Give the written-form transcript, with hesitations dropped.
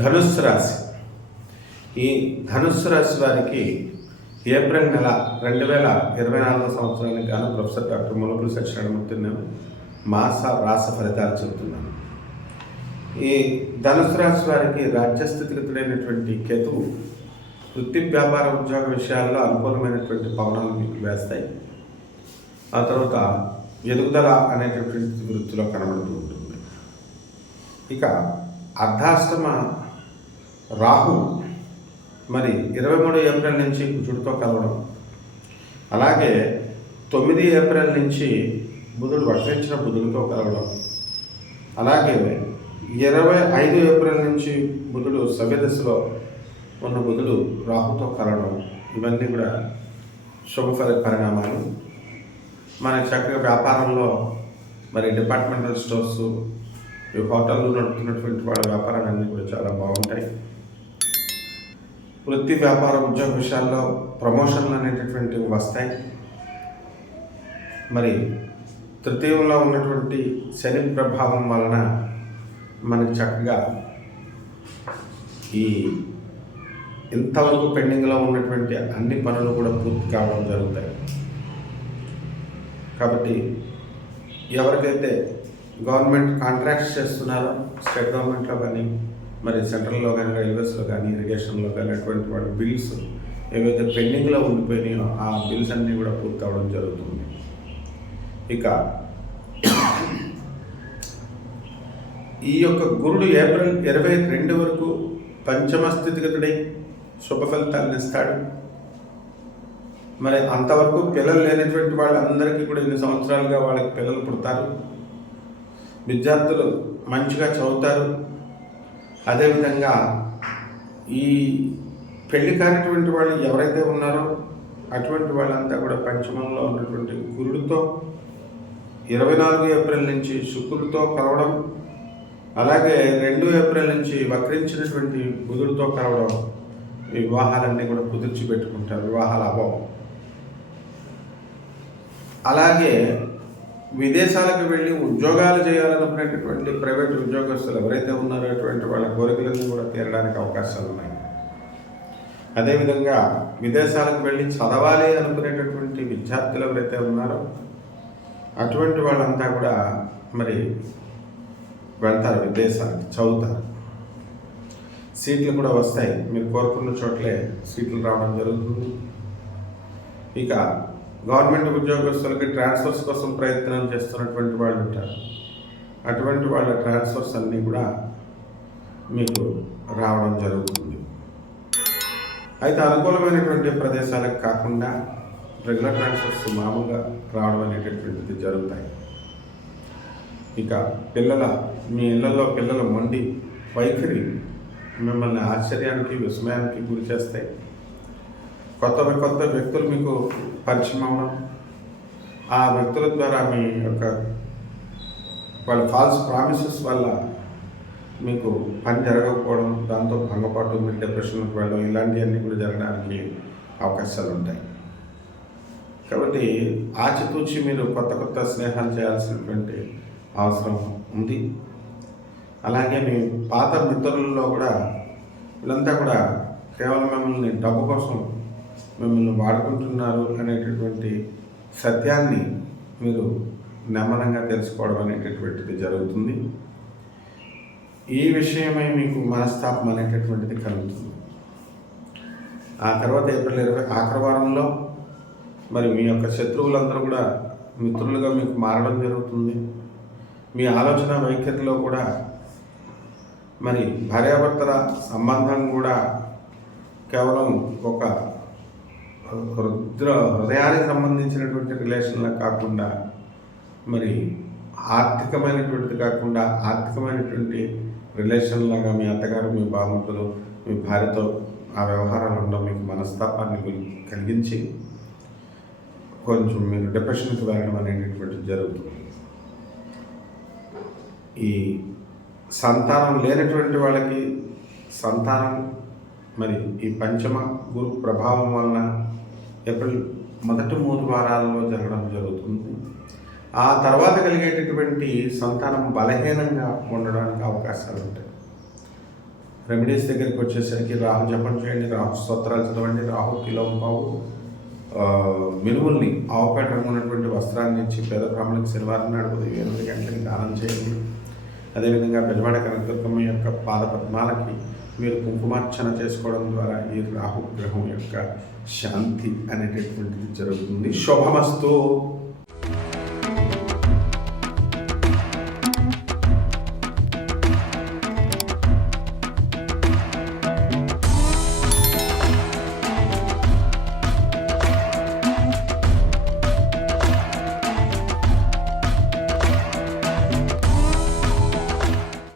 ధనుస్సు రాశి. ఈ ధనుస్సు రాశి వారికి ఏప్రిల్ నెల 2024 సంవత్సరానికి గాను ప్రొఫెసర్ డాక్టర్ ములపూడి సత్యనారాయణమూర్తి నేను మాస రాశి ఫలితాలు చెబుతున్నాను. ఈ ధనుస్సు రాశి వారికి రాజ్యస్థితిగతుడైనటువంటి కేతువు వృత్తి వ్యాపార ఉద్యోగ విషయాల్లో అనుకూలమైనటువంటి పవనాలు మీకు వేస్తాయి. ఆ తర్వాత ఎదుగుదల అనేటటువంటి వృత్తిలో కనబడుతూ ఉంటుంది. ఇక అర్ధాష్టమ రాహు మరి 23 ఏప్రిల్ నుంచి కుజుడితో కలవడం, అలాగే 9 ఏప్రిల్ నుంచి బుధుడు వక్రించిన బుధుడితో కలవడం, అలాగే 25 ఏప్రిల్ నుంచి బుధుడు సవ్యదశలో ఉన్న బుధుడు రాహుతో కలవడం, ఇవన్నీ కూడా శుభఫల పరిణామాలు. మనకి చక్కగా వ్యాపారంలో మరి డిపార్ట్మెంటల్ స్టోర్స్, ఈ హోటళ్ళు నడుపుతున్నటువంటి వాళ్ళ వ్యాపారాలన్నీ కూడా చాలా బాగుంటాయి. వృత్తి వ్యాపార ఉద్యోగ విషయాల్లో ప్రమోషన్లు అనేటటువంటివి వస్తాయి. మరి తృతీయంలో ఉన్నటువంటి శని ప్రభావం వలన మనకి చక్కగా ఈ ఇంతవరకు పెండింగ్లో ఉన్నటువంటి అన్ని పనులు కూడా పూర్తి కావడం జరుగుతాయి. కాబట్టి ఎవరికైతే గవర్నమెంట్ కాంట్రాక్ట్స్ చేస్తున్నారో, స్టేట్ గవర్నమెంట్లో కానీ మరి సెంట్రల్లో కానీ రైల్వేస్లో కానీ ఇరిగేషన్లో కానీ అటువంటి వాళ్ళ బిల్స్ ఏవైతే పెండింగ్లో ఉండిపోయినాయో ఆ బిల్స్ అన్నీ కూడా పూర్తి అవ్వడం జరుగుతుంది. ఇక ఈ యొక్క గురుడు ఏప్రిల్ 22 వరకు పంచమ స్థితిగతుడై శుభ ఫలితాలను ఇస్తాడు. మరి అంతవరకు పిల్లలు లేనటువంటి వాళ్ళందరికీ కూడా ఇన్ని సంవత్సరాలుగా వాళ్ళకి పిల్లలు పుడతారు. విద్యార్థులు మంచిగా చదువుతారు. అదేవిధంగా ఈ పెళ్లి కానిటువంటి వాళ్ళు ఎవరైతే ఉన్నారో అటువంటి వాళ్ళంతా కూడా పంచమంలో ఉన్నటువంటి గురుడితో 24 ఏప్రిల్ నుంచి శుక్రుడితో కలవడం, అలాగే 2 ఏప్రిల్ నుంచి వక్రించినటువంటి బుధుడితో కలవడం, ఈ వివాహాలన్నీ కూడా కుదిర్చి పెట్టుకుంటారు, వివాహాల అభావం. అలాగే విదేశాలకు వెళ్ళి ఉద్యోగాలు చేయాలనుకునేటటువంటి ప్రైవేట్ ఉద్యోగస్తులు ఎవరైతే ఉన్నారో అటువంటి వాళ్ళ కోరికలన్నీ కూడా తీరడానికి అవకాశాలు ఉన్నాయి. అదేవిధంగా విదేశాలకు వెళ్ళి చదవాలి అనుకునేటటువంటి విద్యార్థులు ఎవరైతే ఉన్నారో అటువంటి వాళ్ళంతా కూడా మరి వెళ్తారు, విదేశానికి చదువుతారు. సీట్లు కూడా వస్తాయి, మీరు కోరుకున్న చోట్లే సీట్లు రావడం జరుగుతుంది. ఇక గవర్నమెంట్ ఉద్యోగస్తులకి ట్రాన్స్ఫర్స్ కోసం ప్రయత్నం చేస్తున్నటువంటి వాళ్ళు ఉంటారు. అటువంటి వాళ్ళ ట్రాన్స్ఫర్స్ అన్నీ కూడా మీకు రావడం జరుగుతుంది. అయితే అనుకూలమైనటువంటి ప్రదేశాలకు కాకుండా రెగ్యులర్ ట్రాన్స్ఫర్స్ మామూలుగా రావడం అనేటటువంటిది జరుగుతాయి. ఇక మీ ఇళ్లలో పిల్లల మొండి వైఖరి మిమ్మల్ని ఆశ్చర్యానికి విస్మయానికి గురి చేస్తాయి. కొత్త వ్యక్తులు మీకు పరిచయం అవ్వడం, ఆ వ్యక్తుల ద్వారా మీ యొక్క వాళ్ళ ఫాల్స్ ప్రామిసెస్ వల్ల మీకు పని జరగకపోవడం, దాంతో భంగపాటు, మీరు డిప్రెషన్కి వెళ్ళడం, ఇలాంటివన్నీ కూడా జరగడానికి అవకాశాలు ఉంటాయి. కాబట్టి ఆచితూచి మీరు కొత్త స్నేహాలు చేయాల్సినటువంటి అవసరం ఉంది. అలాగే మీ పాత మిత్రులలో కూడా వీళ్ళంతా కూడా కేవలం మిమ్మల్ని డబ్బు కోసం మిమ్మల్ని వాడుకుంటున్నారు అనేటటువంటి సత్యాన్ని మీరు నెమ్మదంగా తెలుసుకోవడం అనేటటువంటిది జరుగుతుంది. ఈ విషయమై మీకు మనస్తాపం అనేటటువంటిది కలుగుతుంది. ఆ తర్వాత ఏప్రిల్ 20 ఆఖరి వారంలో మరి మీ యొక్క శత్రువులందరూ కూడా మిత్రులుగా మీకు మారడం జరుగుతుంది. మీ ఆలోచన వైఖరిలో కూడా మరి భార్యాభర్తల సంబంధం కూడా కేవలం ఒక హృదయానికి సంబంధించినటువంటి రిలేషన్లా కాకుండా మరి ఆర్థికమైనటువంటిది కాకుండా ఆర్థికమైనటువంటి రిలేషన్లాగా మీ అత్తగారు, మీ బామర్దులు, మీ భార్యతో ఆ వ్యవహారాలు ఉండడం మీకు మనస్తాపాన్ని కలిగించి కొంచెం మీరు డిప్రెషన్కి వెళ్ళడం అనేటటువంటిది జరుగుతుంది. ఈ సంతానం లేనటువంటి వాళ్ళకి సంతానం మరి ఈ పంచమ గురు ప్రభావం వలన ఏప్రిల్ మొదటి 3 వారాలలో జరగడం జరుగుతుంది. ఆ తర్వాత కలిగేటటువంటి సంతానం బలహీనంగా ఉండడానికి అవకాశాలు ఉంటాయి. రెమెడీస్ దగ్గరికి వచ్చేసరికి రాహు జపం చేయండి, రాహు స్తోత్రాలు చదవండి, రాహు కిలోంపావు మినుముల్ని ఆవుపేట రంగు ఉన్నటువంటి వస్త్రాన్ని ఇచ్చి పేద బ్రాహ్మణులకు శనివారం నాడు ఉదయం 8 గంటలకి దానం చేయండి. అదేవిధంగా బెజవాడ కనకదుర్గమ్మ యొక్క పాద పద్మాలకి మీరు కుంకుమార్చన చేసుకోవడం ద్వారా ఈ రాహు గ్రహం యొక్క శాంతి అనేటటువంటిది జరుగుతుంది. శుభమస్తు.